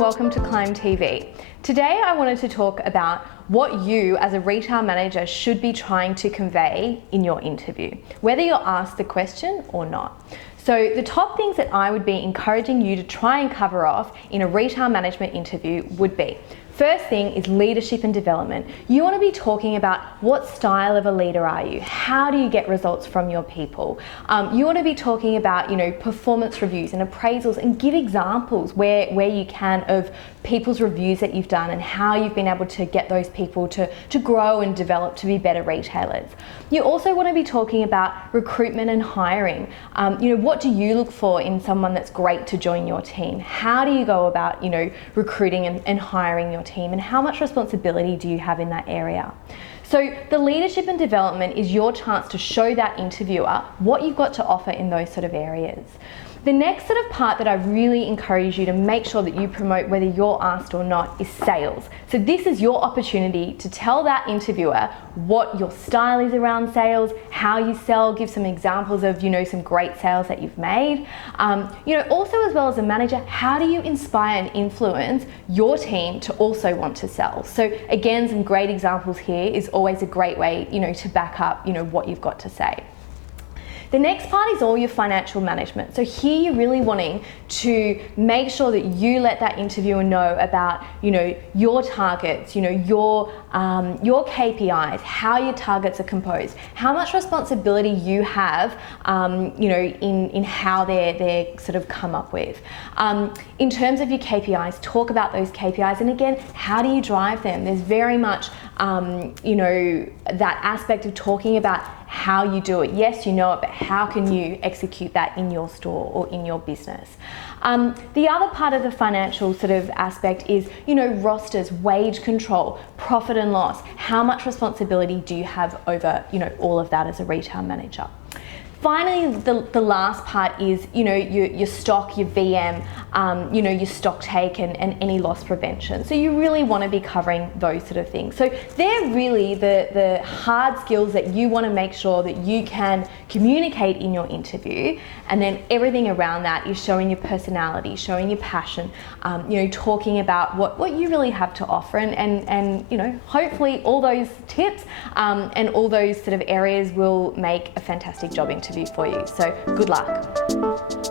welcome to Climb TV. Today I wanted to talk about what you as a retail manager should be trying to convey in your interview, whether you're asked the question or not. So the top things that I would be encouraging you to try and cover off in a retail management interview would be, first thing is leadership and development. You want to be talking about what style of a leader are you? How do you get results from your people? You want to be talking about, performance reviews and appraisals, and give examples where you can of people's reviews that you've done and how you've been able to get those people to grow and develop to be better retailers. You also want to be talking about recruitment and hiring. What do you look for in someone that's great to join your team? How do you go about, recruiting and hiring your team, and how much responsibility do you have in that area? So the leadership and development is your chance to show that interviewer what you've got to offer in those sort of areas. The next sort of part that I really encourage you to make sure that you promote, whether you're asked or not, is sales. So this is your opportunity to tell that interviewer what your style is around sales, how you sell, give some examples of, some great sales that you've made. Also, as well as a manager, how do you inspire and influence your team to also want to sell? So again, some great examples here is always a great way, to back up, what you've got to say. The next part is all your financial management. So here you're really wanting to make sure that you let that interviewer know about, your targets, your KPIs, how your targets are composed, how much responsibility you have, in how they're sort of come up with. In terms of your KPIs, talk about those KPIs, and again, how do you drive them? There's very much, that aspect of talking about how you do it. Yes, you know it, but how can you execute that in your store or in your business? The other part of the financial sort of aspect is, rosters, wage control, profit and loss. How much responsibility do you have over, all of that as a retail manager? Finally, the last part is, your stock, your VM, your stock take and any loss prevention. So you really want to be covering those sort of things. So they're really the hard skills that you want to make sure that you can communicate in your interview. And then everything around that is showing your personality, showing your passion, talking about what you really have to offer. And hopefully all those tips and all those sort of areas will make a fantastic job interview for you. So good luck.